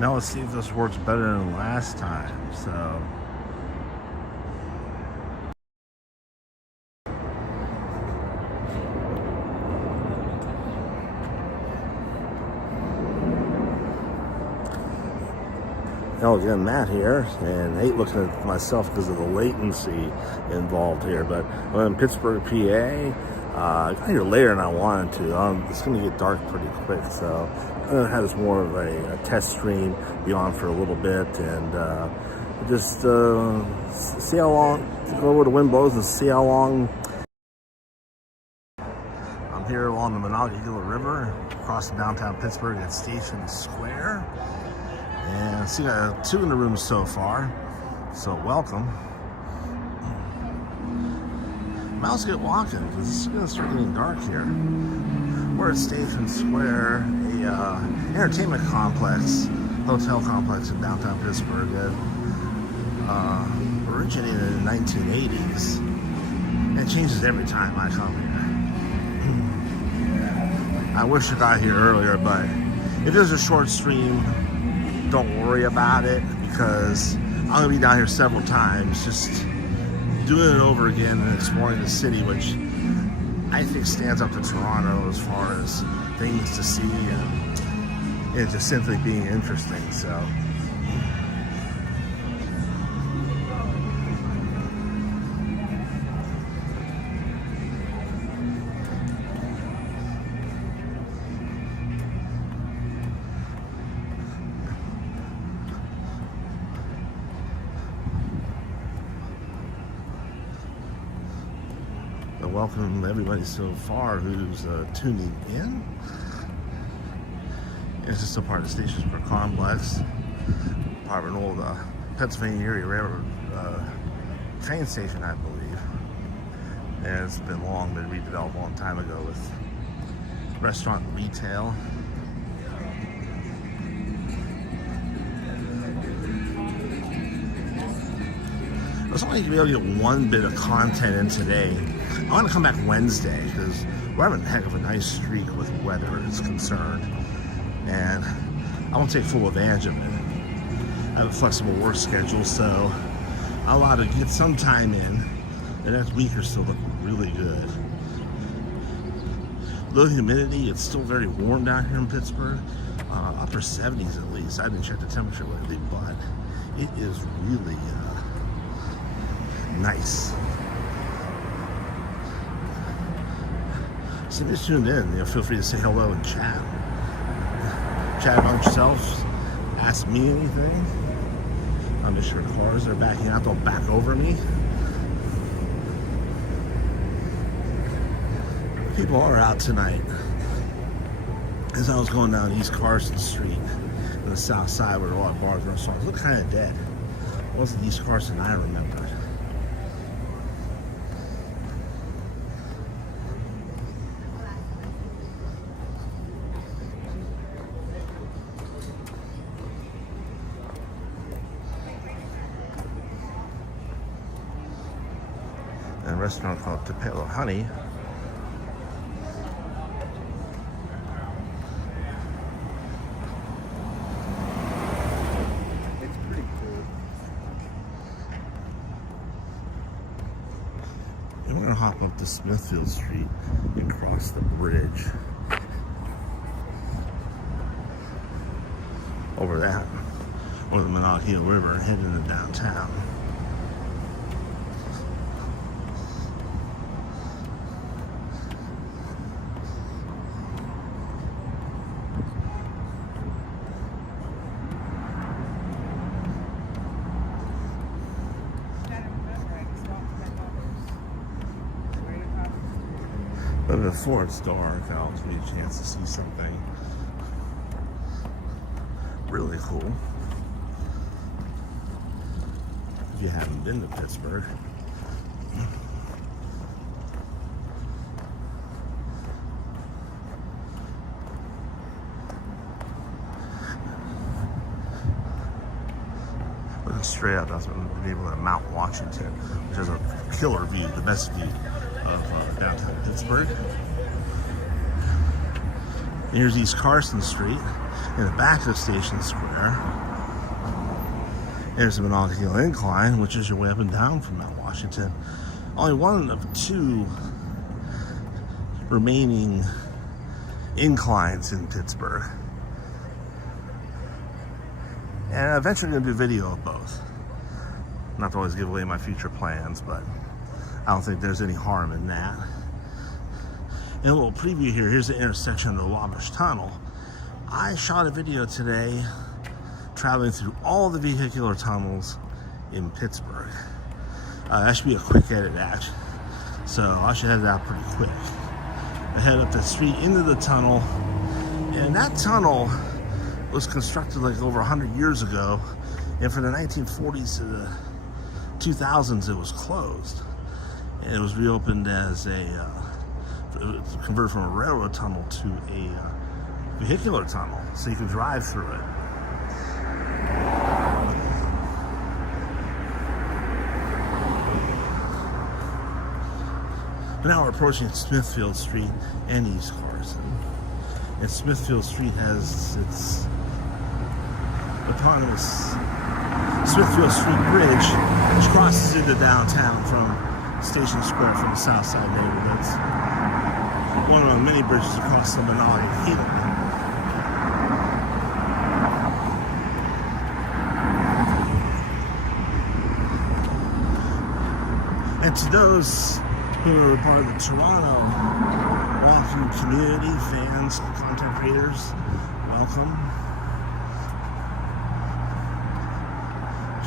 Now let's see if this works better than last time. So. Now again, Matt here, and I hate looking at myself because of the latency involved here, but I'm in Pittsburgh, PA. I got here later than I wanted to. It's going to get dark pretty quick, so I'm going to have this more of a test stream, be on for a little bit, and just see how long, go over the wind blows and see how long. I'm here along the Monongahela River, across downtown Pittsburgh at Station Square. And see, got 2 in the room so far, so welcome. Now let's get walking, because it's going to start getting dark here. We're at Station Square, a entertainment complex, hotel complex in downtown Pittsburgh that originated in the 1980s. And it changes every time I come here. I wish I got here earlier, but if there's a short stream, don't worry about it, because I'm going to be down here several times just doing it over again and exploring the city, which I think stands up to Toronto as far as things to see and it just simply being interesting. So welcome everybody so far who's tuning in. It's just a part of the Station Square complex, part of an old Pennsylvania area railroad train station, I believe. And it's been redeveloped a long time ago with restaurant and retail. I was only going to be able to get one bit of content in today. I want to come back Wednesday because we're having a heck of a nice streak with weather is concerned, and I want to take full advantage of it. I have a flexible work schedule, so I'm allowed to get some time in. The next week or so look really good. Low humidity, it's still very warm down here in Pittsburgh. Upper 70s at least. I didn't check the temperature lately, but it is really nice. So if you're tuned in, feel free to say hello and chat. Chat amongst yourselves. Ask me anything. I'm just sure cars are backing out. Don't back over me. People are out tonight. As I was going down East Carson Street on the south side where a lot of bars and restaurants look kind of dead. It wasn't East Carson I remembered. A restaurant called Tupelo Honey. It's pretty cool. And we're gonna hop up to Smithfield Street and cross the bridge over that, over the Monongahela River, and head into downtown. But before it's dark, I'll give you a chance to see something really cool. If you haven't been to Pittsburgh. Looking straight up, that's what we'll be able to Mount Washington, which has a killer view, the best view of downtown Pittsburgh. Here's East Carson Street in the back of Station Square. There's the Monongahela Incline, which is your way up and down from Mount Washington. Only one of two remaining inclines in Pittsburgh. And eventually I'm going to do video of both. Not to always give away my future plans, but I don't think there's any harm in that. And a little preview here. Here's the intersection of the Wabash Tunnel. I shot a video today traveling through all the vehicular tunnels in Pittsburgh. That should be a quick edit, actually. So I should head it out pretty quick. I head up the street into the tunnel, and that tunnel was constructed like over 100 years ago, and from the 1940s to the 2000s it was closed, and it was reopened as converted from a railroad tunnel to a vehicular tunnel, so you can drive through it. But now we're approaching Smithfield Street and East Carson. And Smithfield Street has its autonomous Smithfield Street Bridge, which crosses into downtown from Station Square from the South Side neighborhoods. One of the many bridges across the Monongahela. And to those who are part of the Toronto walking community, fans, content creators, welcome.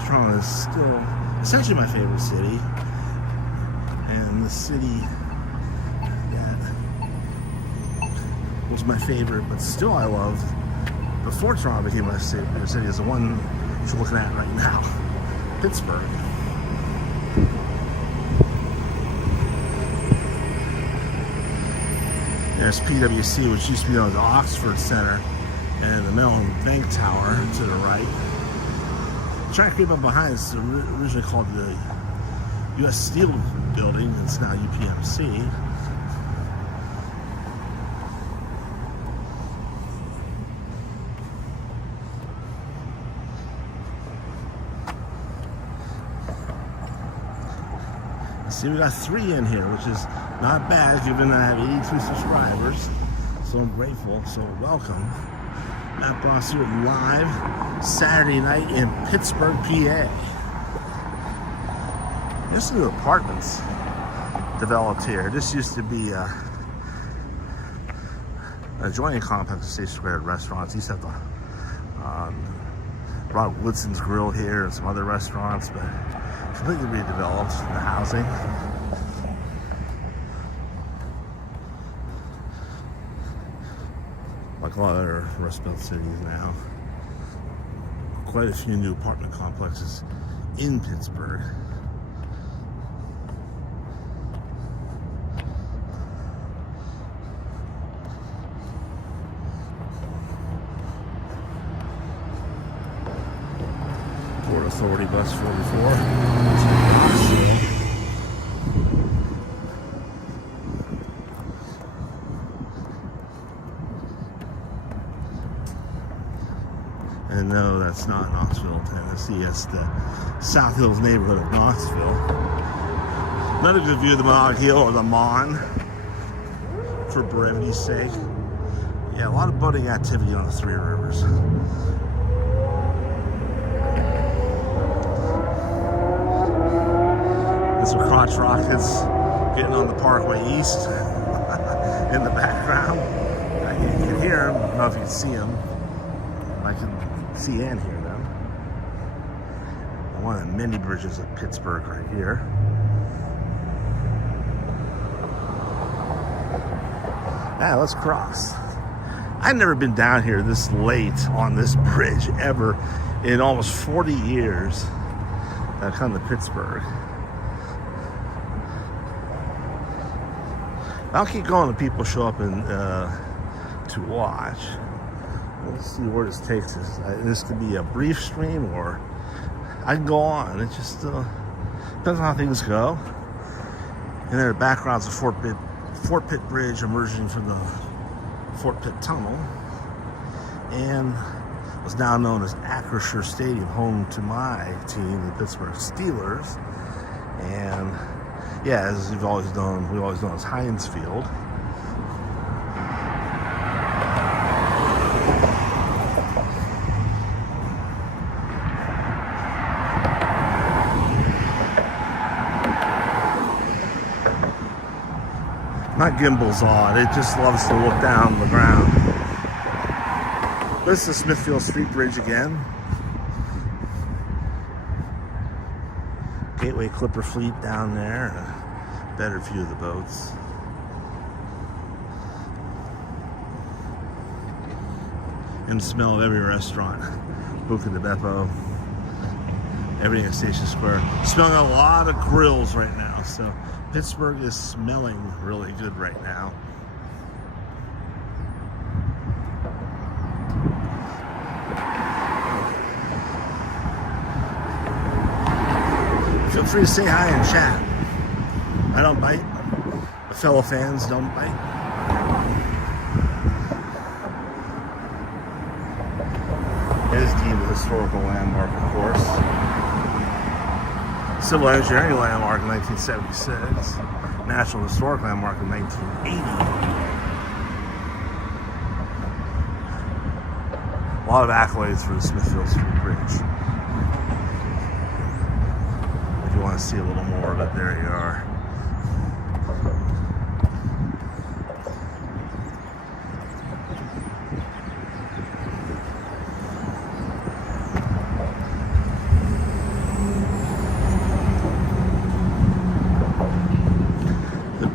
Toronto is still essentially my favorite city, and the city that was my favorite, but still I love before Toronto became my favorite city, is the one you're looking at right now, Pittsburgh. There's PwC, which used to be known as the Oxford Center, and the Mellon Bank Tower to the right. Trying to creep up behind, it's originally called the U.S. Steel Building. It's now UPMC. See, we got 3 in here, which is not bad given I have 82 subscribers. So I'm grateful. So welcome. Matt Boss here live Saturday night in Pittsburgh, PA. There's some new apartments developed here. This used to be a adjoining complex of State Square restaurants. Used to have the Rod Woodson's Grill here and some other restaurants, but completely redeveloped the housing. Like a lot of other Rust Belt cities now. Quite a few new apartment complexes in Pittsburgh. Port Authority Bus 44. And no, that's not Knoxville, Tennessee. That's the South Hills neighborhood of Knoxville. Another good view of the Monongahela, or the Mon, for brevity's sake. Yeah, a lot of boating activity on the Three Rivers. There's some crotch rockets getting on the Parkway East in the background. You can hear them. I don't know if you can see them. I can see and hear them. One of the many bridges of Pittsburgh right here. Yeah, let's cross. I've never been down here this late on this bridge ever in almost 40 years that I've come to Pittsburgh. I'll keep going if people show up and to watch. Let's see where this takes us. This could be a brief stream, or I can go on. It just depends on how things go. And then the background's a Fort Pitt Bridge emerging from the Fort Pitt Tunnel, and was now known as Acrisure Stadium, home to my team, the Pittsburgh Steelers. And yeah, as we've always known as Heinz Field. My gimbal's on, it just loves to look down the ground. This is Smithfield Street Bridge again. Gateway Clipper Fleet down there, and a better view of the boats. And the smell of every restaurant. Buca di Beppo, everything at Station Square. Smelling a lot of grills right now, so Pittsburgh is smelling really good right now. Feel free to say hi and chat. I don't bite. The fellow fans don't bite. It is deemed a historical landmark, of course. Civil Engineering Landmark in 1976. National Historic Landmark in 1980. A lot of accolades for the Smithfield Street Bridge. If you want to see a little more of it, there you are.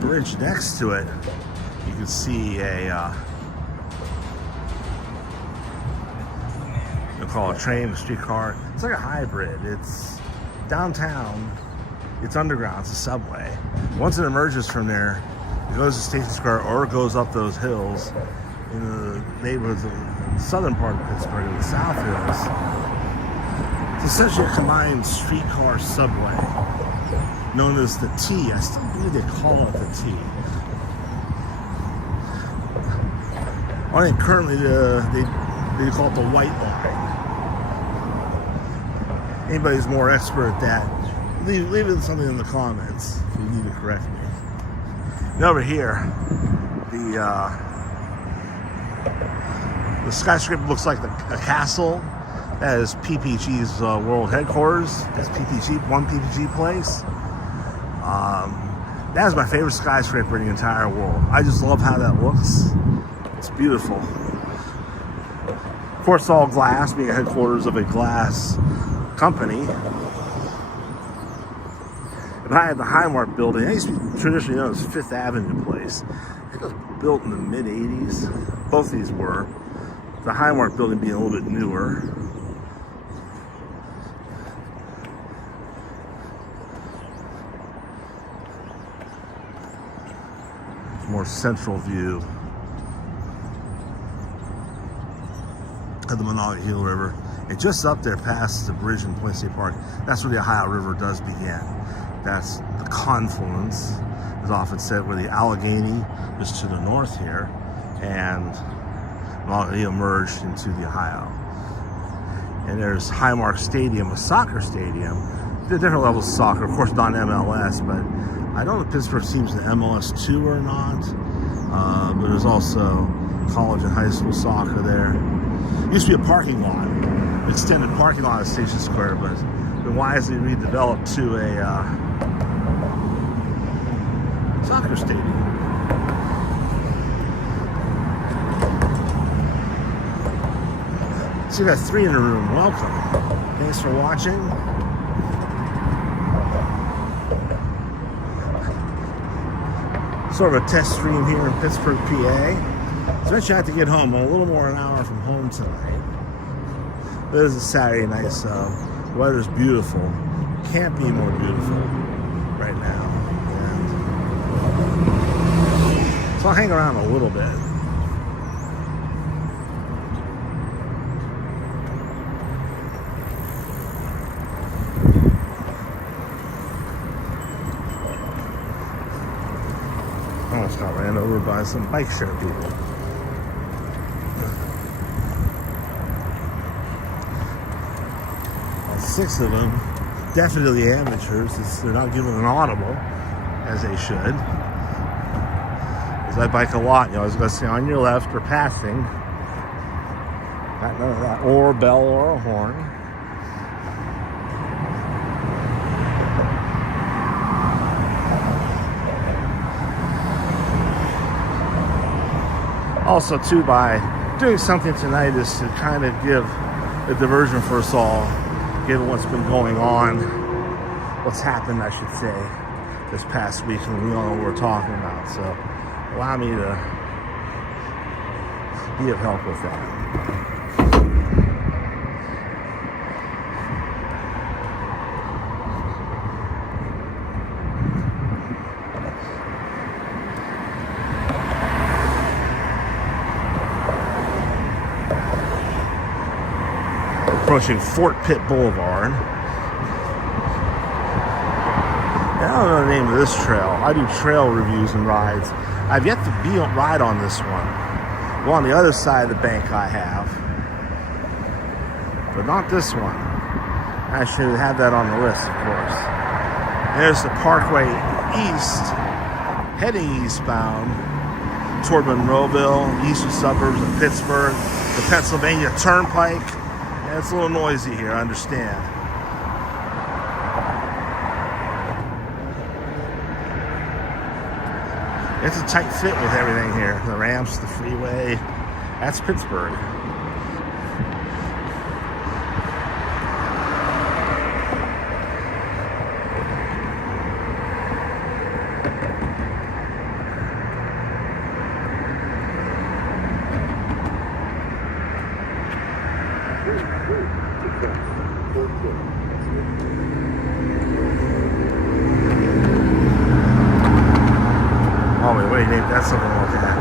Bridge next to it, you can see a you'll call it a train, a streetcar. It's like a hybrid. It's downtown, it's underground, it's a subway. Once it emerges from there, it goes to Station Square or it goes up those hills in the neighborhoods of the southern part of Pittsburgh and the South Hills. It's essentially a combined streetcar subway known as the T. I still believe they call it the T. I think currently they call it the White Line. Anybody who's more expert at that, leave it something in the comments if you need to correct me. And over here, the skyscraper looks like a castle. That is PPG's world headquarters. That's one PPG place. That is my favorite skyscraper in the entire world. I just love how that looks. It's beautiful. Of course, all glass, being a headquarters of a glass company. And I had the Highmark building. That used to be traditionally known as Fifth Avenue Place. I think it was built in the mid-'80s. Both these were. The Highmark building being a little bit newer. More central view of the Monongahela River. And just up there past the bridge in Point State Park, that's where the Ohio River does begin. That's the confluence, as often said, where the Allegheny is to the north here, and Monongahela merged into the Ohio. And there's Highmark Stadium, a soccer stadium. There are different levels of soccer, of course not MLS, but I don't know if Pittsburgh teams in MLS 2 or not, but there's also college and high school soccer there. It used to be a parking lot, an extended parking lot at Station Square, but been wisely redeveloped to a soccer stadium. So you got 3 in the room. Welcome. Thanks for watching. Sort of a test stream here in Pittsburgh, PA. So eventually I have to get home. I'm a little more than an hour from home tonight. But it is a Saturday night, so the weather's beautiful. Can't be more beautiful right now. And so I'll hang around a little bit. Almost got ran over by some bike share people. 6 of them, definitely amateurs. They're not giving an audible, as they should. Because I bike a lot, I was going to say on your left or passing. Got none of that, or a bell or a horn. Also, too, by doing something tonight is to kind of give a diversion for us all, given what's been going on, what's happened, I should say, this past week, and we all know what we're talking about. So, allow me to be of help with that. Approaching Fort Pitt Boulevard. I don't know the name of this trail. I do trail reviews and rides. I've yet to ride on this one. Well, on the other side of the bank I have, but not this one. I should have that on the list, of course. There's the Parkway East, heading eastbound toward Monroeville, eastern suburbs of Pittsburgh, the Pennsylvania Turnpike. Yeah, it's a little noisy here, I understand. It's a tight fit with everything here. The ramps, the freeway. That's Pittsburgh. Oh, wait, that's something like that.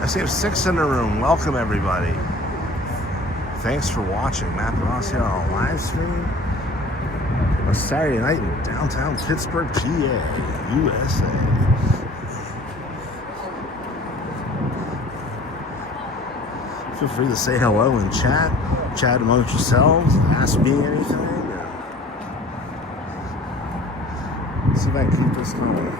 I see 6 in the room. Welcome, everybody. Thanks for watching. Matt Ross here on a live stream. A Saturday night in downtown Pittsburgh, PA, USA. Feel free to say hello and chat amongst yourselves, ask me anything. See if I can keep this going.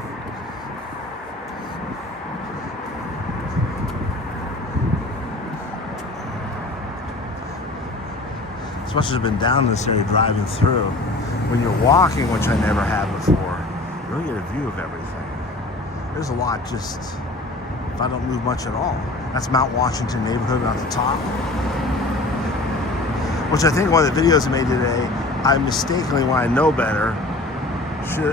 As much as I've been down this area driving through, when you're walking, which I never have before, you really get a view of everything. There's a lot just, if I don't move much at all. That's Mount Washington neighborhood at the top. Which I think one of the videos I made today, I mistakenly, when I know better,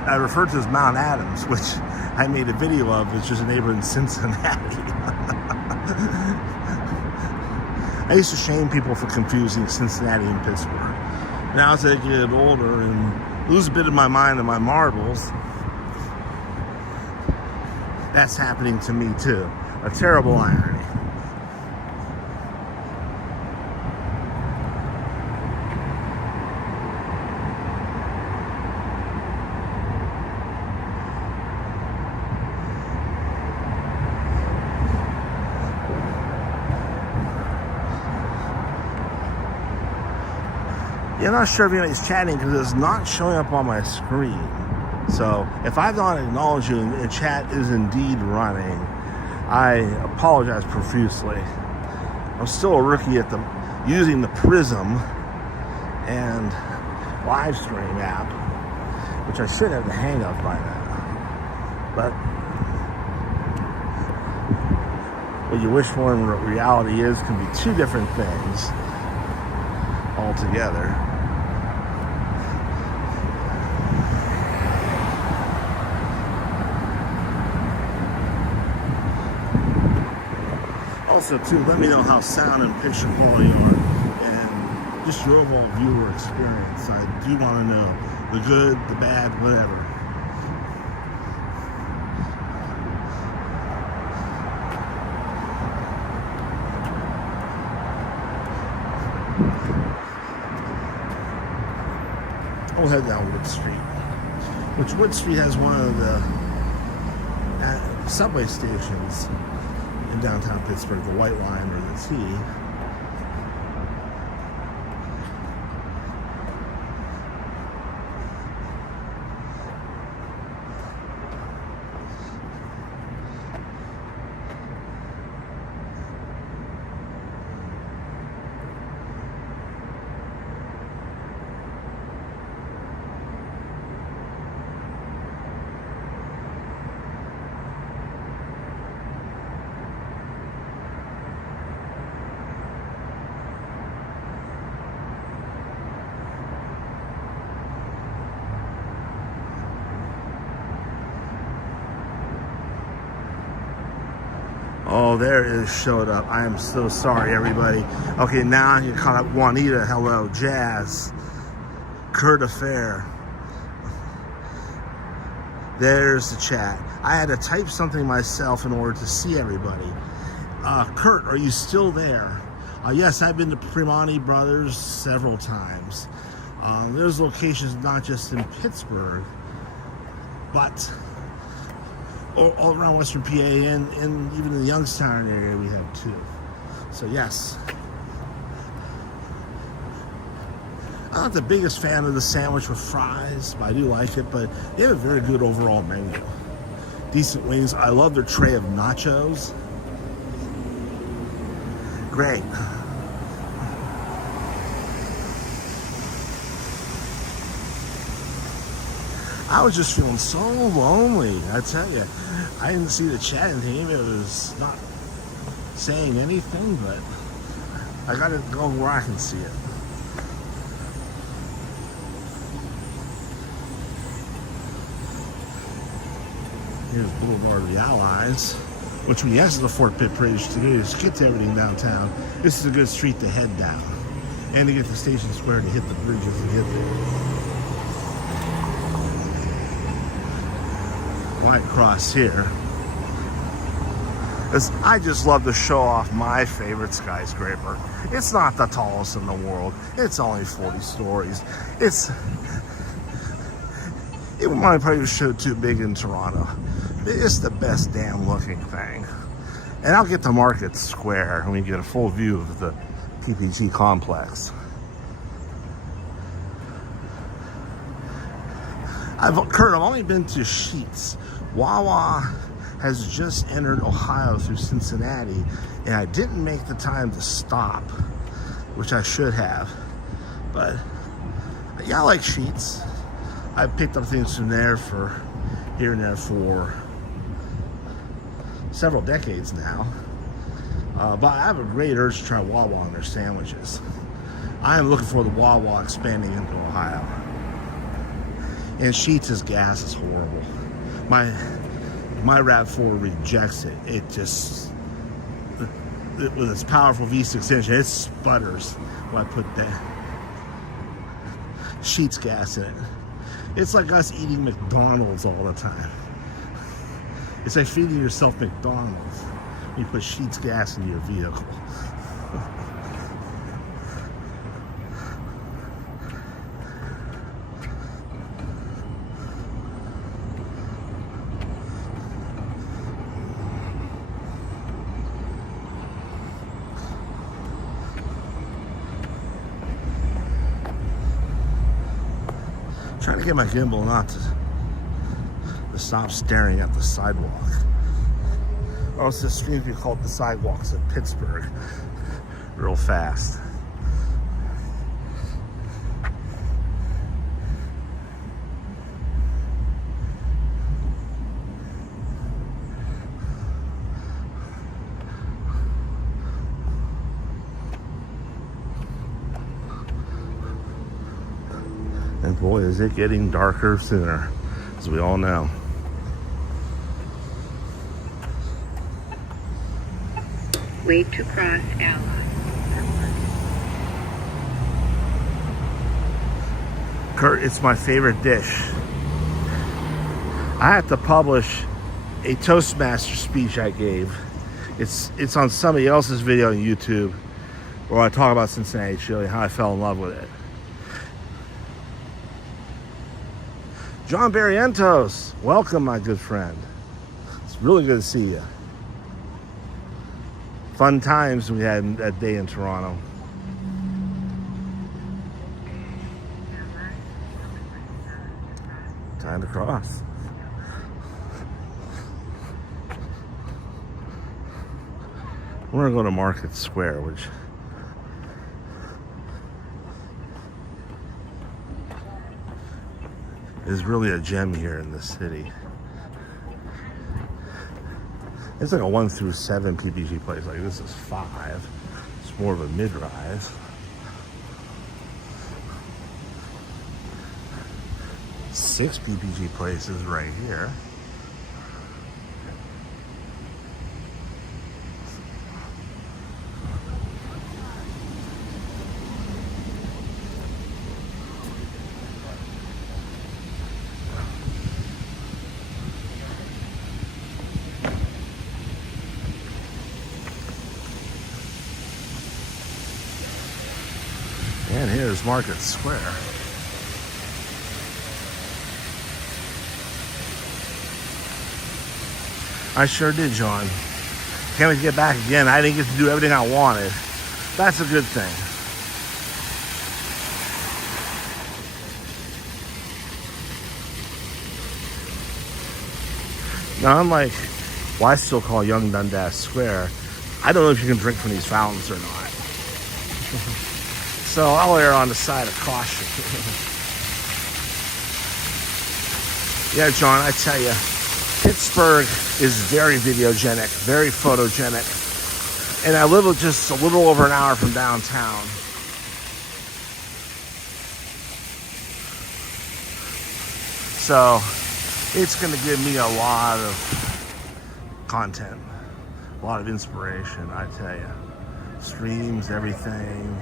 I referred to as Mount Adams, which I made a video of, which is a neighborhood in Cincinnati. I used to shame people for confusing Cincinnati and Pittsburgh. Now as I get older and lose a bit of my mind and my marbles, that's happening to me too. A terrible irony. Yeah, I'm not sure if anybody's chatting because it's not showing up on my screen. So if I've not acknowledged you and chat is indeed running, I apologize profusely. I'm still a rookie at using the Prism and live stream app, which I should have the hang of by now. But what you wish for and what reality is can be two different things altogether. Also, too, let me know how sound and picture quality are, and just your overall viewer experience. I do want to know the good, the bad, whatever. We'll head down Wood Street, which Wood Street has one of the subway stations in downtown Pittsburgh, the White Line or the T. Oh, there it is, showed up. I am so sorry, everybody. Okay, now you caught up. Juanita, hello. Jazz. Kurt Affair. There's the chat. I had to type something myself in order to see everybody. Kurt, are you still there? Yes, I've been to Primanti Brothers several times. There's locations not just in Pittsburgh, but all around Western PA and even in the Youngstown area we have too. So yes. I'm not the biggest fan of the sandwich with fries, but I do like it. But they have a very good overall menu. Decent wings. I love their tray of nachos. Great. I was just feeling so lonely, I tell you. I didn't see the chat and team. It was not saying anything, but I gotta go where I can see it. Here's Boulevard of the Allies, which when you exit the Fort Pitt Bridge to get to everything downtown, this is a good street to head down. And to get to Station Square to hit the bridges and get there. Right across here. I just love to show off my favorite skyscraper. It's not the tallest in the world. It's only 40 stories. It might probably show too big in Toronto. It's the best damn looking thing. And I'll get to Market Square and we get a full view of the PPG complex. Kurt, I've only been to Sheetz. Wawa has just entered Ohio through Cincinnati, and I didn't make the time to stop, which I should have. But yeah, I like Sheetz. I've picked up things from there for here and there for several decades now. But I have a great urge to try Wawa and their sandwiches. I am looking for the Wawa expanding into Ohio. And Sheetz's gas is horrible. My RAV4 rejects it. It just, with its powerful V6 engine, it sputters when I put that Sheetz gas in it. It's like us eating McDonald's all the time. It's like feeding yourself McDonald's when you put Sheetz gas into your vehicle. Trying to get my gimbal not to stop staring at the sidewalk. Or else this stream would be called The Sidewalks of Pittsburgh real fast. And boy, is it getting darker sooner, as we all know. Wait to cross ally. Kurt, it's my favorite dish. I have to publish a Toastmaster speech I gave. It's on somebody else's video on YouTube where I talk about Cincinnati chili, how I fell in love with it. John Barrientos, welcome, my good friend. It's really good to see you. Fun times we had that day in Toronto. Time to cross. We're gonna go to Market Square, which is really a gem here in the city. It's like a 1 through 7 PPG place. Like this is 5. It's more of a mid-rise. Six PPG places right here. And here's Market Square. I sure did, John. Can't wait to get back again. I didn't get to do everything I wanted. That's a good thing. Now, unlike what I still call Young Dundas Square, I don't know if you can drink from these fountains or not. So I'll err on the side of caution. Yeah, John, I tell you, Pittsburgh is very videogenic, very photogenic. And I live just a little over an hour from downtown. So it's going to give me a lot of content, a lot of inspiration, I tell you. Streams, everything.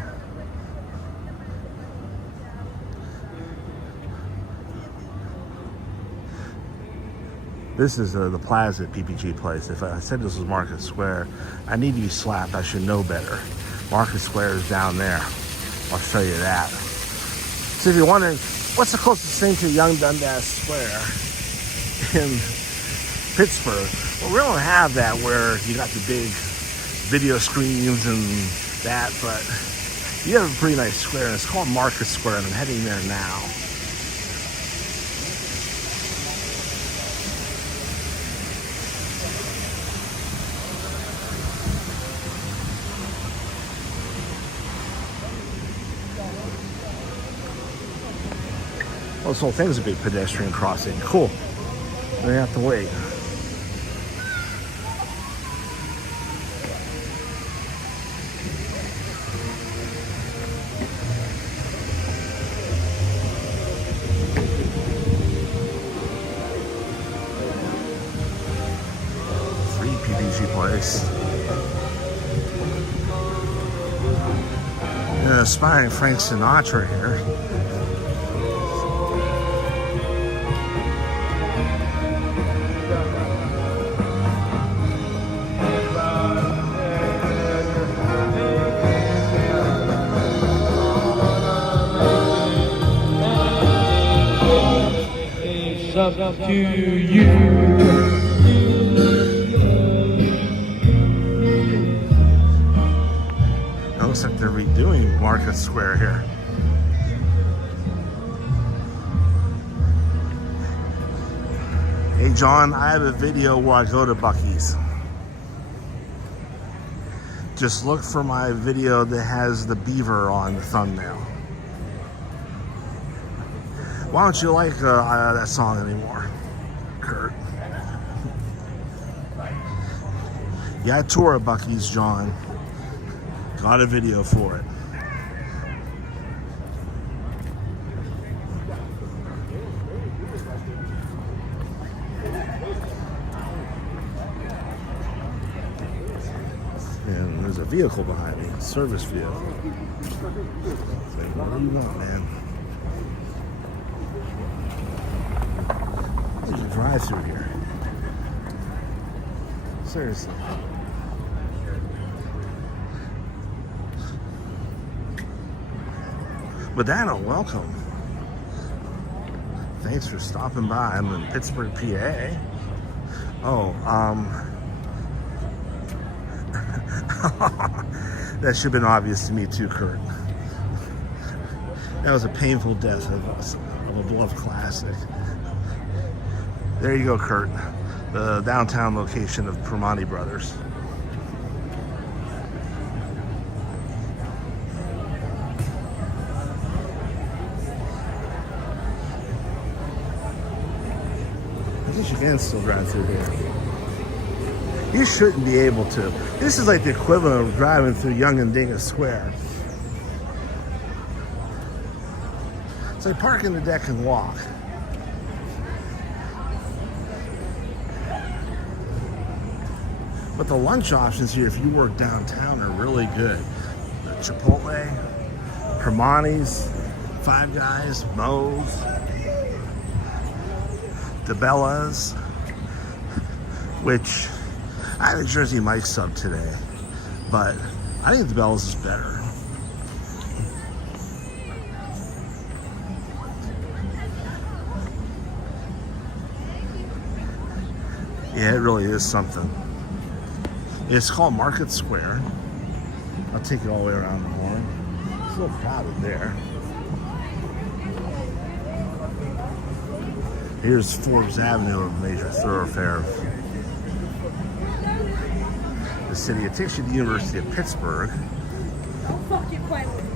This is the Plaza PPG place. If I said this was Market Square, I need to be slapped. I should know better. Market Square is down there. I'll show you that. So if you're wondering, what's the closest thing to Young Dundas Square in Pittsburgh? Well, we don't have that where you got the big video screens and that, but you have a pretty nice square, and it's called Market Square, and I'm heading there now. Well, this whole thing's a big pedestrian crossing. Cool. They have to wait. Free PPG place. An aspiring Frank Sinatra here. Up to you. It looks like they're redoing Market Square here. Hey John, I have a video where I go to Buc-ee's. Just look for my video that has the beaver on the thumbnail. Why don't you like that song anymore, Kurt? Yeah, I tour at Buc-ee's, John. Got a video for it. And a vehicle behind me, a service vehicle. It's like, what do you want, man? There's a drive-through here. Seriously. Badano, welcome. Thanks for stopping by. I'm in Pittsburgh, PA. Oh, that should have been obvious to me too, Kurt. That was a painful death of a beloved classic. There you go, Kurt. The downtown location of Primanti Brothers. I guess you can still drive through here. You shouldn't be able to. This is like the equivalent of driving through Young and Dingus Square. It's like parking the deck and walk. But the lunch options here, if you work downtown, are really good. The Chipotle, Primanti's, Five Guys, Moe's, DeBella's, which I had a Jersey Mike's sub today, but I think DeBella's is better. Yeah, it really is something. It's called Market Square. I'll take you all the way around the horn. It's a little crowded there. Here's Forbes Avenue, a major thoroughfare of the city. It takes you to the University of Pittsburgh. Don't fucking play with me.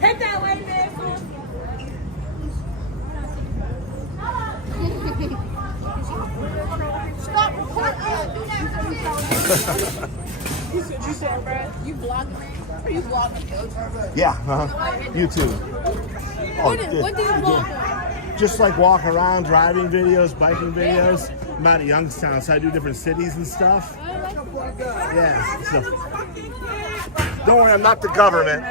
Take that way, man. Stop recording. You said, Brad, you vlogging me? Are you vlogging? Yeah, YouTube. What do you vlog? Just like walk around, driving videos, biking videos. I'm out of Youngstown, so I do different cities and stuff. Yeah. So. Don't worry, I'm not the government.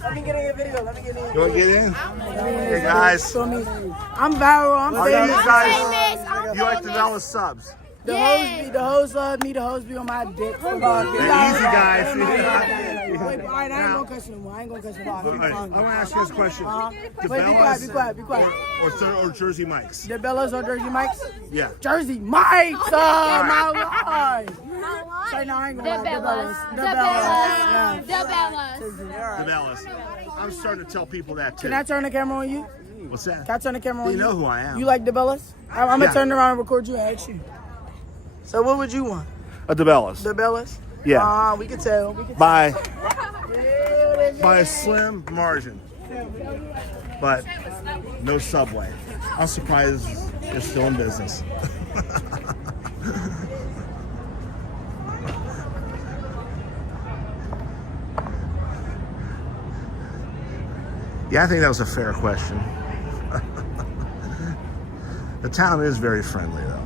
Let me get in your video. Let me get in. You want to get in? Hey guys. I'm viral. I'm Are you famous. guys? You like the Vela subs? The hoes love me. The hoes be on my dick. They're easy guys. Wait, all right, I ain't gonna cuss no more. I want to ask you this question. Wait, be quiet. Or Jersey Mike's? The Bellas or Jersey Mike's? Yeah. Jersey Mike's! Oh, my Lord! Sorry, no, I ain't gonna lie. The Bellas. I'm starting to tell people that too. Can I turn the camera on you? What's that? Can I turn the camera on you? You know who I am. You like the Bellas? I'm gonna turn around and record you and ask you. So what would you want? A DeBellas. The Bellas? Yeah. We can tell. By a slim margin. But no Subway. I'm surprised they're still in business. Yeah, I think that was a fair question. The town is very friendly, though.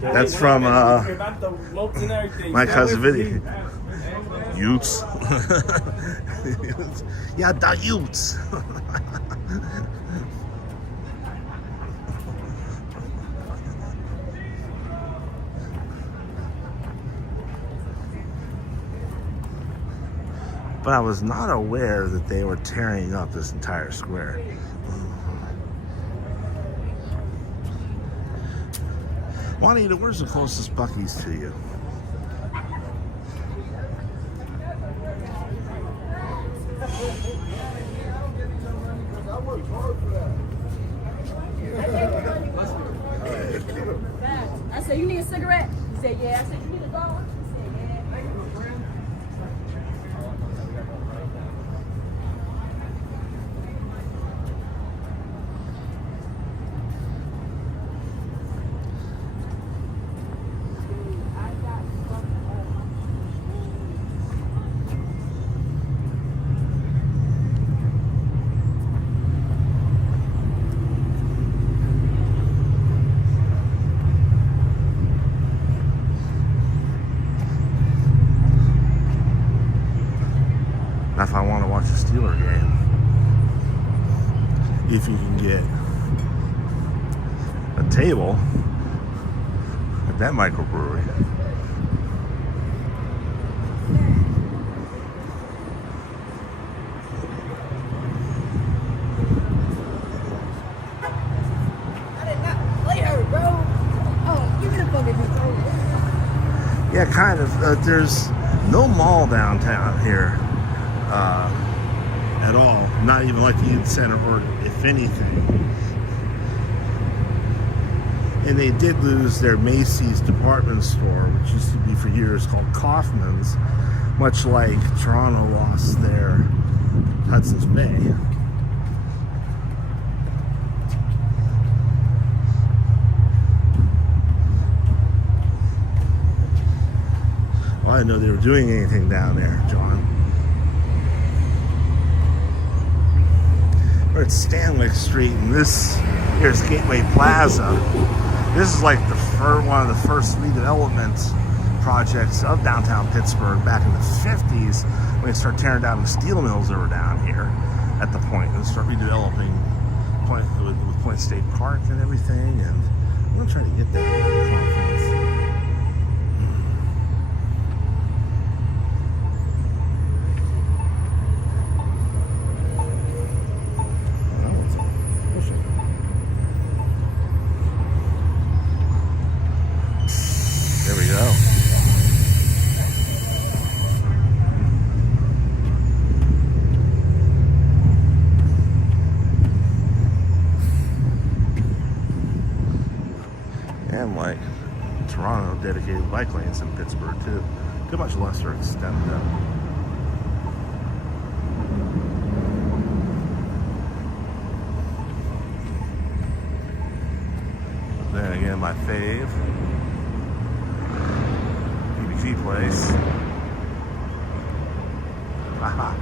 That's from my cousin Vinny. Utes. Yeah, the Utes. But I was not aware that they were tearing up this entire square. Juanita, where's the closest Buc-ee's to you? I said, you need a cigarette? He said, yeah. I said, you need a dollar? He said, yeah. watch a Steeler game. If you can get a table at that microbrewery. I did not play her, bro. Oh, give me the fucking controller. Yeah, kind of. There's no mall downtown here at all. Not even like the youth center, or if anything. And they did lose their Macy's department store, which used to be for years called Kaufman's, much like Toronto lost their Hudson's Bay. I didn't know they were doing anything down there, John. We're at Stanwick Street, and this here's Gateway Plaza. This is like one of the first redevelopment projects of downtown Pittsburgh back in the 50s, when they start tearing down the steel mills that were down here at the point and start redeveloping with Point State Park and everything. And I'm gonna try to get there. There we go. And like Toronto dedicated bike lanes in Pittsburgh too, to a much lesser extent though. Then again, my fave, PBG place. Haha.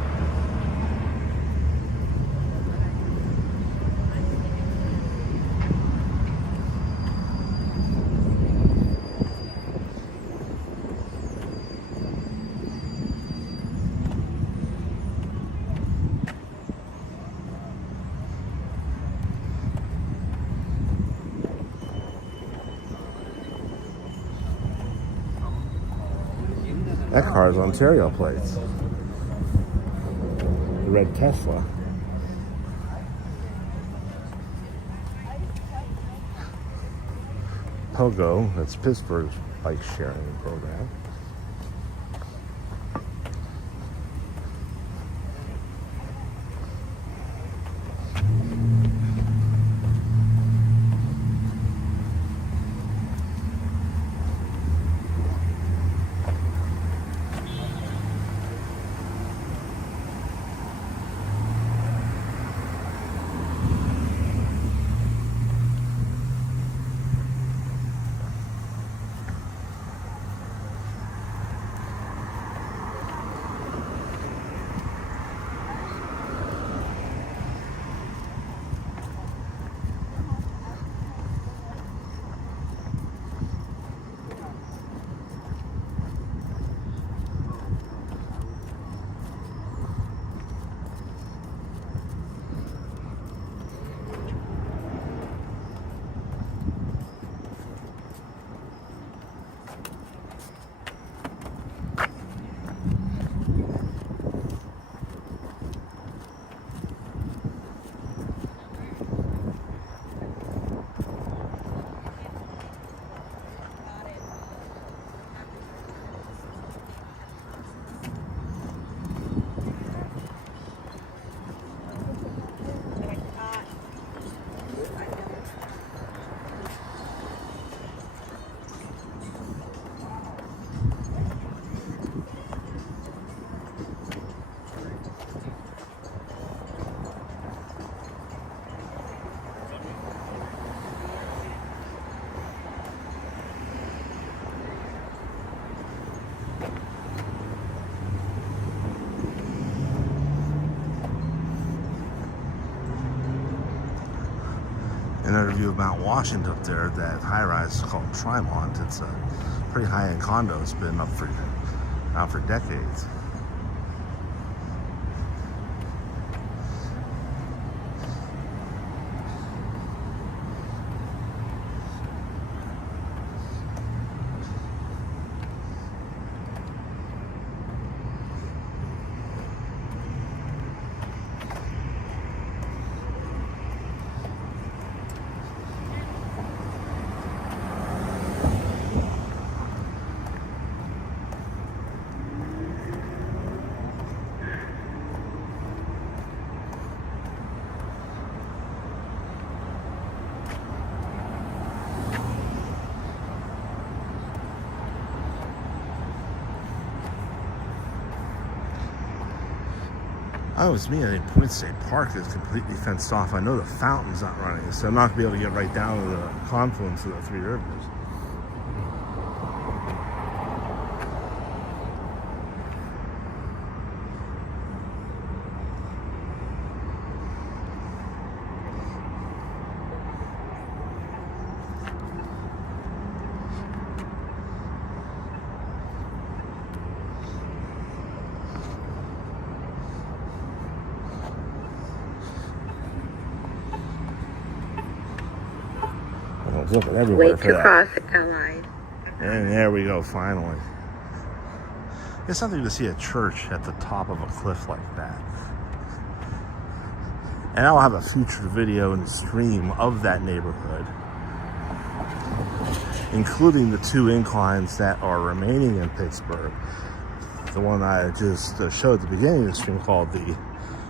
That car's Ontario plates. The red Tesla. Pogo, that's Pittsburgh's bike sharing program. Another view of Mount Washington up there. That high-rise is called Tremont. It's a pretty high-end condo. It's been around for decades. Oh, it's me. I think Point State Park is completely fenced off. I know the fountain's not running, so I'm not going to be able to get right down to the confluence of the three rivers. I was looking everywhere for that. Cross Allied. And there we go, finally. It's something to see a church at the top of a cliff like that. And I'll have a future video and stream of that neighborhood, including the 2 inclines that are remaining in Pittsburgh. The one I just showed at the beginning of the stream called the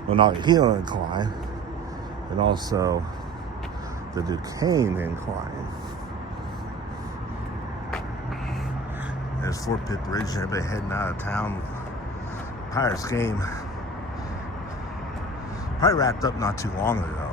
Monongahela Incline, and also the Duquesne Incline. There's Fort Pitt Bridge, everybody heading out of town. Pirates game probably wrapped up not too long ago.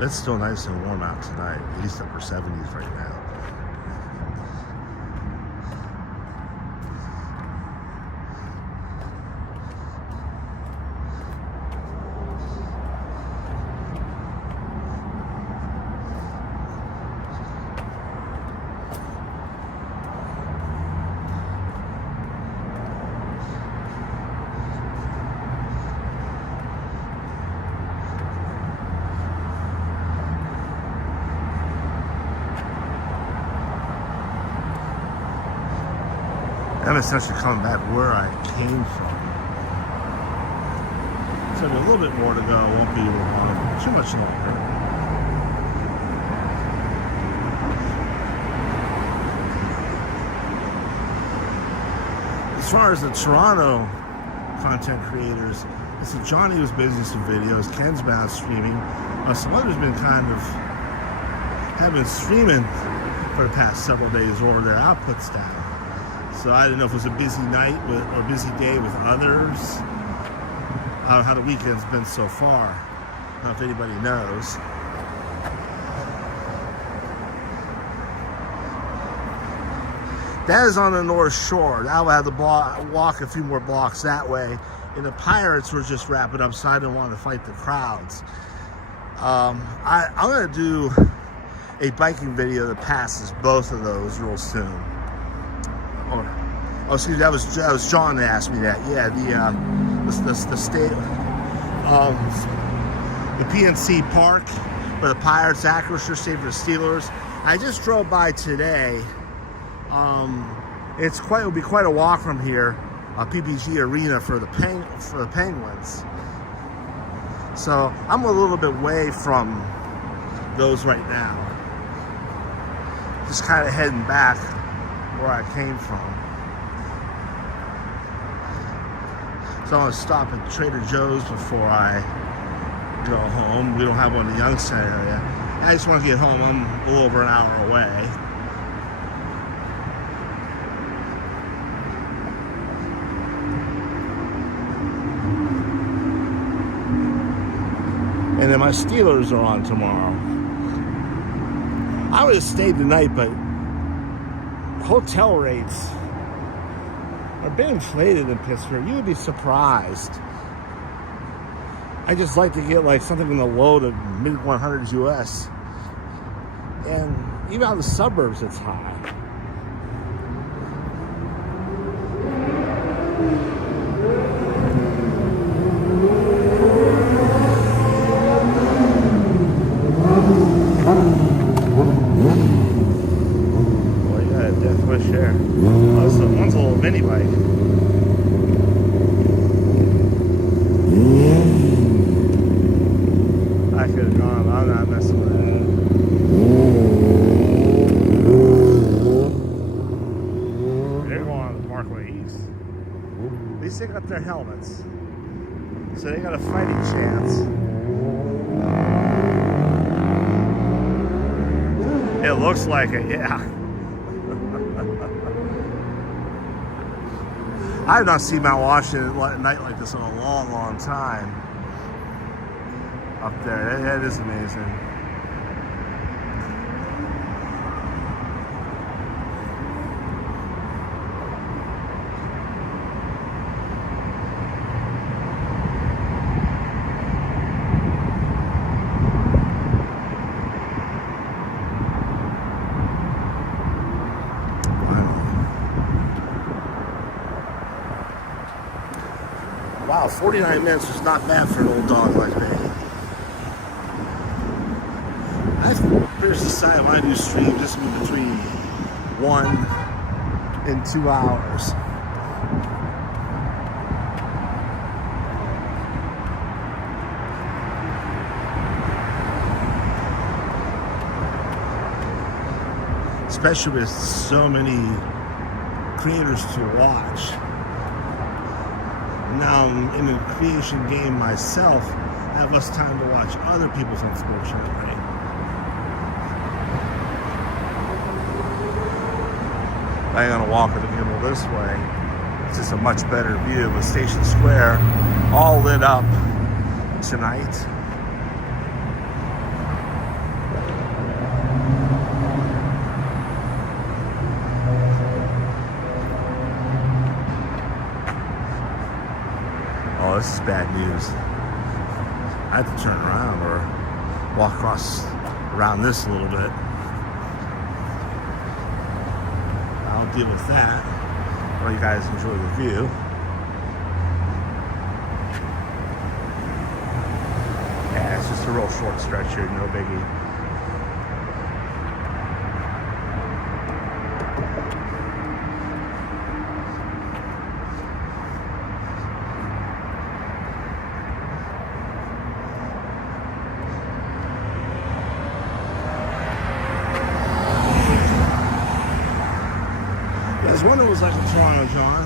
It's still nice and warm out tonight, at least upper 70s right now. I'm essentially coming back where I came from. So a little bit more to go. Won't be too much longer. As far as the Toronto content creators, it's Johnny who's busy with some videos. Ken's been out streaming. Some others have been streaming for the past several days over their outputs down. So I didn't know if it was a busy night or a busy day with others. How the weekend's been so far. I don't know if anybody knows. That is on the North Shore. Now I have to walk a few more blocks that way. And the Pirates were just wrapping up, so I didn't want to fight the crowds. I'm going to do a biking video that passes both of those real soon. Oh, excuse me, that was John that asked me that. Yeah, the state, the PNC Park where the Pirates, Acrisure, stayed for the Steelers. I just drove by today. It'll be quite a walk from here, PPG Arena for the Penguins. So I'm a little bit away from those right now. Just kind of heading back where I came from. So I'm going to stop at Trader Joe's before I go home. We don't have one in the Youngstown area. I just want to get home. I'm a little over an hour away. And then my Steelers are on tomorrow. I would have stayed the night, but hotel rates are a bit inflated in Pittsburgh. You would be surprised. I just like to get like something in the low to mid 100s US. And even out in the suburbs, it's high. Share. Oh, so one's a little mini bike. Parkway East. At least they got their helmets. So they got a fighting chance. It looks like it, yeah. I have not seen Mount Washington at night like this in a long, long time. Up there, that is amazing. Wow, 49 minutes is not bad for an old dog like me. I've finished deciding my new stream just in between 1 and 2 hours. Especially with so many creators to watch. Now I'm in the creation game myself, I have less time to watch other people's, unfortunately. I'm gonna walk with the gimbal this way. It's just a much better view of Station Square, all lit up tonight. Oh, this is bad news. I have to turn around or walk around this a little bit. I'll deal with that while you guys enjoy the view. Yeah, it's just a real short stretch here, no biggie. I was wondering what it was like in Toronto, John.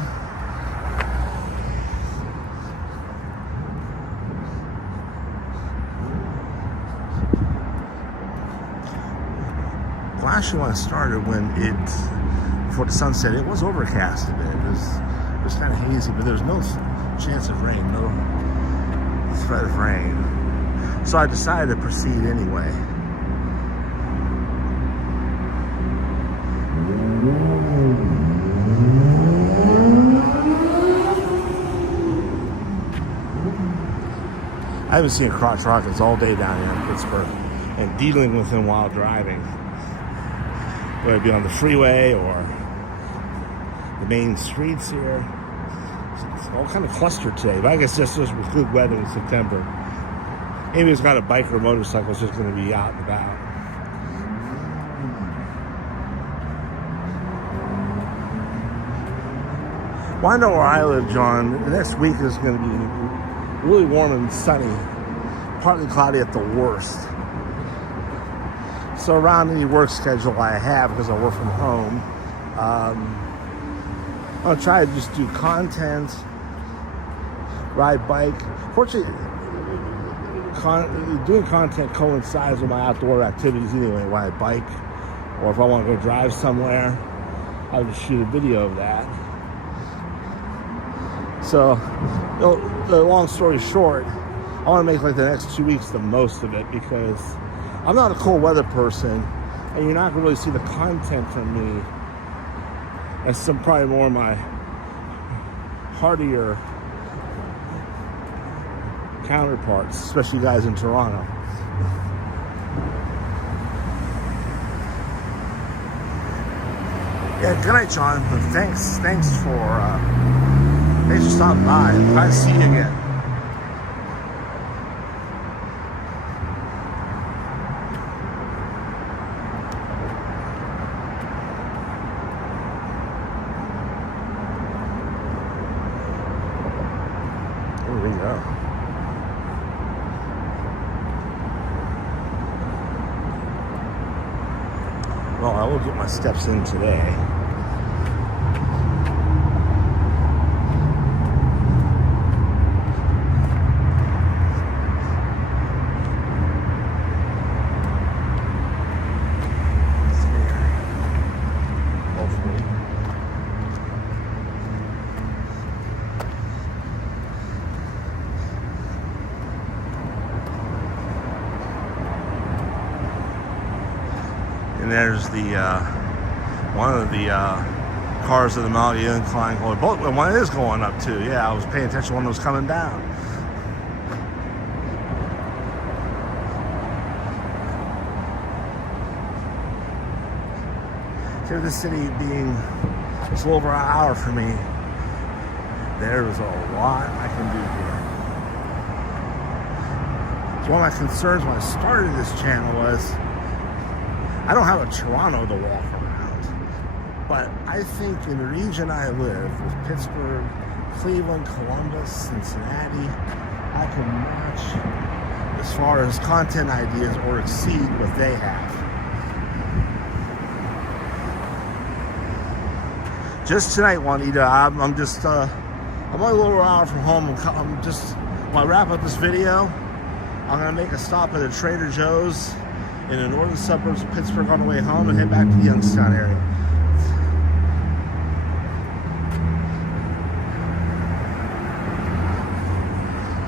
Well, actually, when I started, before the sun set, it was overcast a bit. It was kind of hazy, but there was no chance of rain, no threat of rain. So I decided to proceed anyway. I haven't seen crotch rockets all day down here in Pittsburgh, and dealing with them while driving, whether it be on the freeway or the main streets here. It's all kind of clustered today, but I guess just with good weather in September. Maybe it's got a bike or motorcycle, it's just going to be out and about. Well, I know where I live, John. The next week is going to be really warm and sunny, partly cloudy at the worst. So around any work schedule I have, because I work from home, I'll try to just do content, ride bike. Fortunately, doing content coincides with my outdoor activities anyway, when I bike, or if I want to go drive somewhere, I'll just shoot a video of that. So, the long story short, I want to make like the next 2 weeks the most of it, because I'm not a cold weather person, and you're not going to really see the content from me as some probably more of my hardier counterparts, especially guys in Toronto. Yeah, good night, John. Thanks for stopping by. Glad to see you again. There we go. Well, I will get my steps in today. And there's the one of the cars of the Monongahela Incline going. Both one is going up too. Yeah, I was paying attention when it was coming down. Here, the city being just a little over an hour for me, there's a lot I can do here. So one of my concerns when I started this channel was I don't have a Toronto to walk around, but I think in the region I live, with Pittsburgh, Cleveland, Columbus, Cincinnati, I can match as far as content ideas or exceed what they have. Just tonight, Juanita, I'm only a little hour from home. I'm just, when I wrap up this video, I'm gonna make a stop at a Trader Joe's in the northern suburbs of Pittsburgh on the way home and head back to the Youngstown area.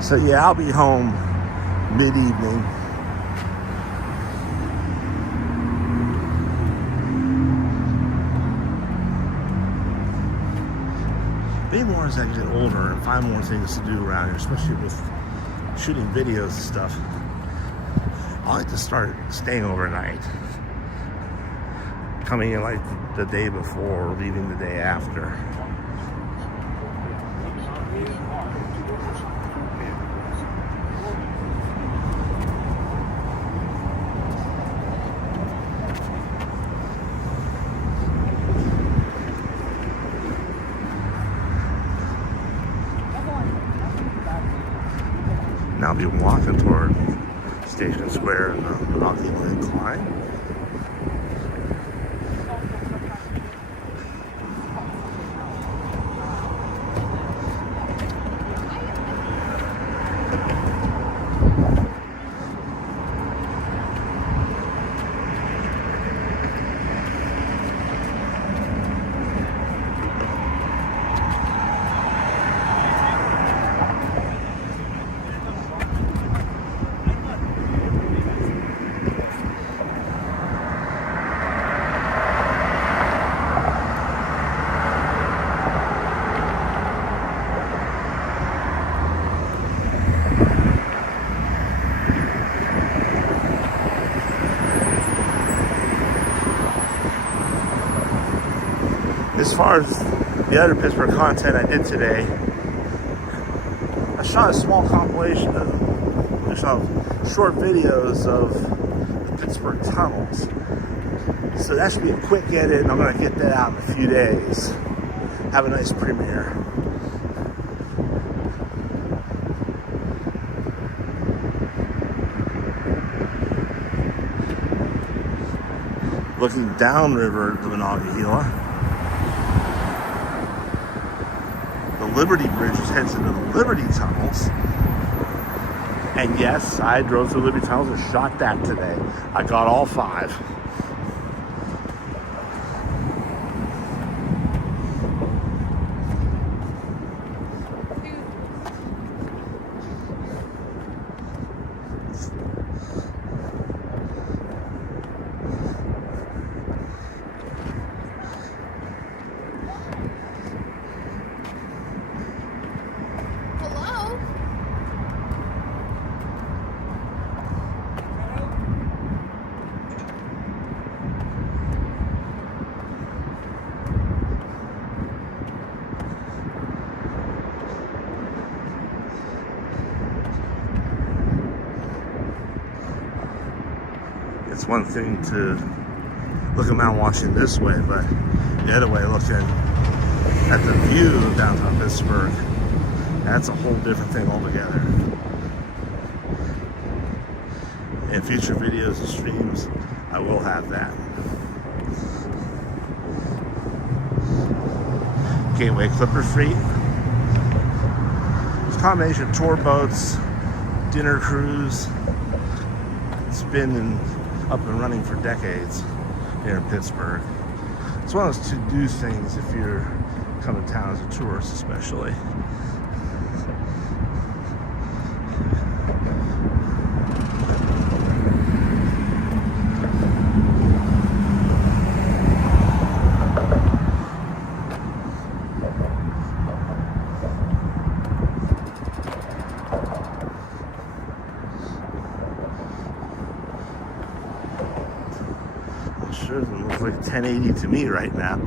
So yeah, I'll be home mid-evening. Maybe more as I get older and find more things to do around here, especially with shooting videos and stuff. I like to start staying overnight. Coming in like the day before or leaving the day after. Now I'll be walking toward Station Square and the Monongahela Incline. As far as the other Pittsburgh content I did today, I shot a small compilation of short videos of the Pittsburgh tunnels. So that should be a quick edit, and I'm going to get that out in a few days. Have a nice premiere. Looking downriver the Monongahela, the Liberty Bridge heads into the Liberty Tunnels. And yes, I drove through Liberty Tunnels and shot that today. I got all 5. It's one thing to look at Mount Washington this way, but the other way, looking at the view of downtown Pittsburgh, that's a whole different thing altogether. In future videos and streams, I will have that. Gateway Clipper Street. It's a combination of tour boats, dinner cruise. It's been up and running for decades here in Pittsburgh. It's one of those to-do things if you're coming to town as a tourist, especially. 1080 to me right now.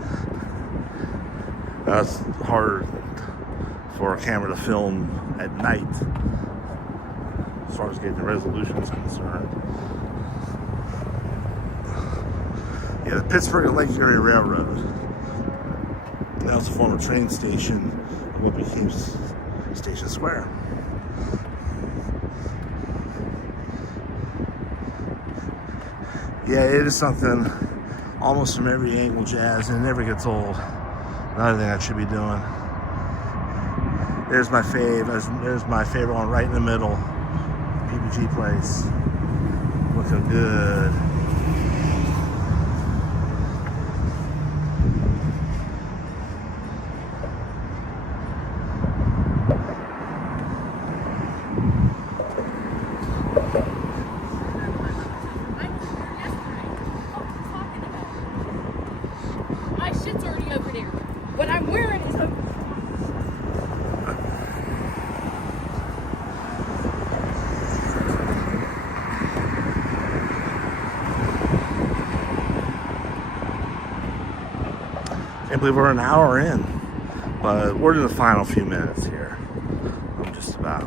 It's hard for a camera to film at night as far as getting the resolution is concerned. Yeah, the Pittsburgh and Lake Erie Railroad. That was a former train station of what became Station Square. Yeah, it is something almost from every angle, Jazz, and it never gets old. Another thing I should be doing. There's my fave. There's my favorite one right in the middle. PPG place. Looking good. My shit's already over there. What I'm wearing is over. Can't believe we're an hour in, but we're in the final few minutes here. I'm just about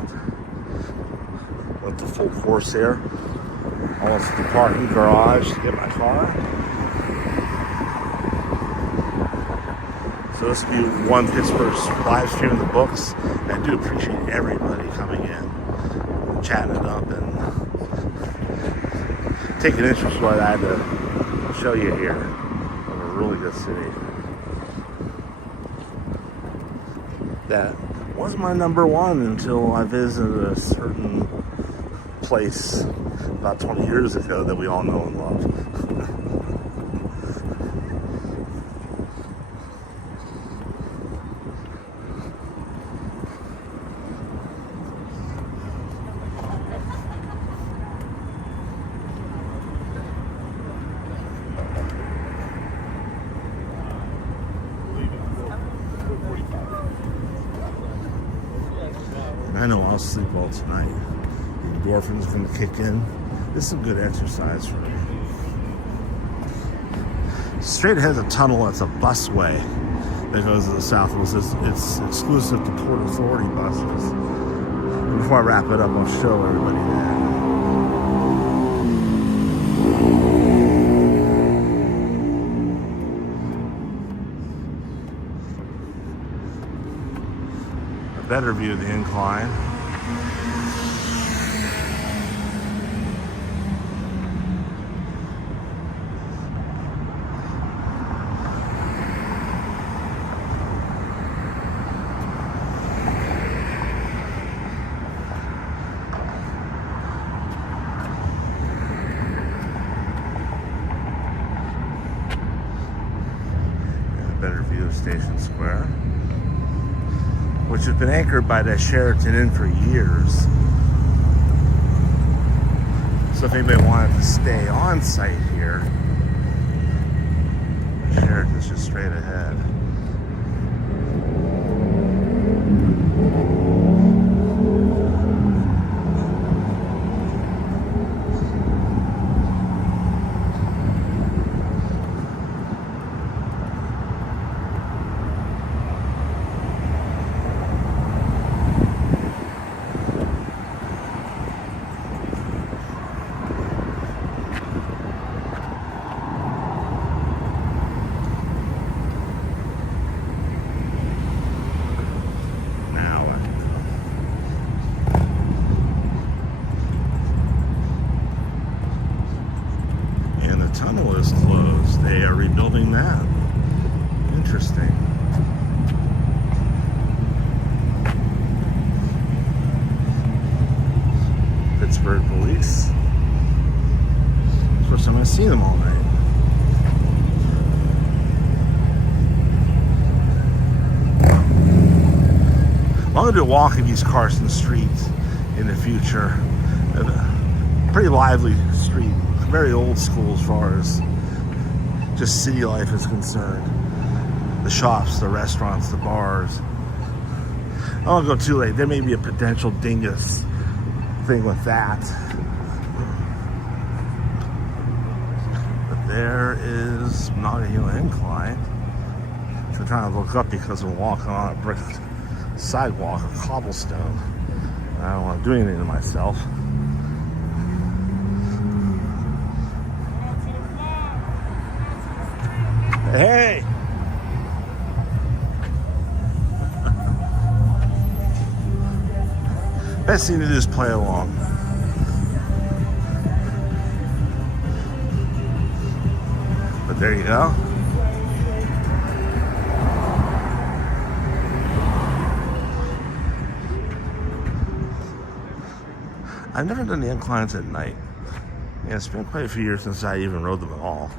went the full course here. Almost at the parking garage to get my car. So this will be one Pittsburgh's live stream in the books. And I do appreciate everybody coming in, chatting it up, and taking interest in what I had to show you here. Of a really good city. That was my number one until I visited a certain place about 20 years ago that we all know and love. I know I'll sleep well tonight. The endorphins are going to kick in. This is some good exercise for me. Straight ahead of the tunnel, that's a busway that goes to the southwest. It's exclusive to Port Authority buses. And before I wrap it up, I'll show everybody that. Better view of the incline. Better view of Station Square, which has been anchored by that Sheraton Inn for years. So if anybody wanted to stay on site here, Sheraton's just straight ahead. Tunnel is closed. They are rebuilding that. Interesting. Pittsburgh police. First time I've seen them all night. I'm going to do a walk in East Carson Street in the future. Pretty lively street. Very old school as far as just city life is concerned. The shops, the restaurants, the bars. I don't go too late. There may be a potential dingus thing with that. there is Monongahela Incline. So I'm trying to look up because I'm walking on a brick sidewalk or cobblestone. I don't want to do anything to myself. Hey! Best thing to do is play along. But there you go. I've never done the inclines at night. Yeah, it's been quite a few years since I even rode them at all.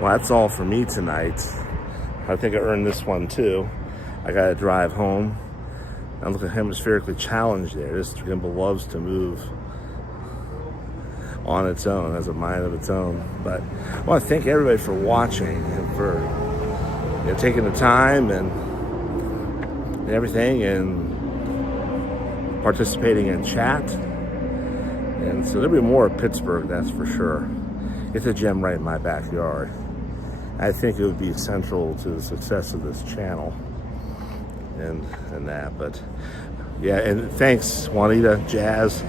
Well, that's all for me tonight. I think I earned this one too. I gotta drive home. I'm looking hemispherically challenged there. This gimbal loves to move on its own, has a mind of its own. But I want to thank everybody for watching and for taking the time and everything and participating in chat. And so there'll be more of Pittsburgh, that's for sure. It's a gem right in my backyard. I think it would be central to the success of this channel and that. But yeah, and thanks Juanita, Jazz,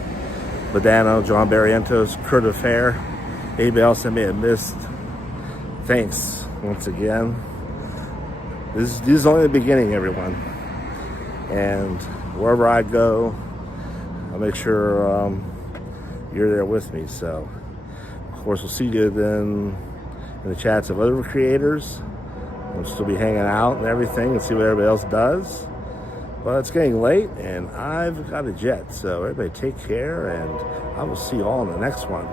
Badano, John Barrientos, Kurt Affair, anybody else I may have missed. Thanks once again. This is only the beginning, everyone. And wherever I go, I'll make sure you're there with me. So, of course, we'll see you then in the chats of other creators. We'll still be hanging out and everything and see what everybody else does. But it's getting late and I've got a jet. So everybody take care and I will see you all in the next one.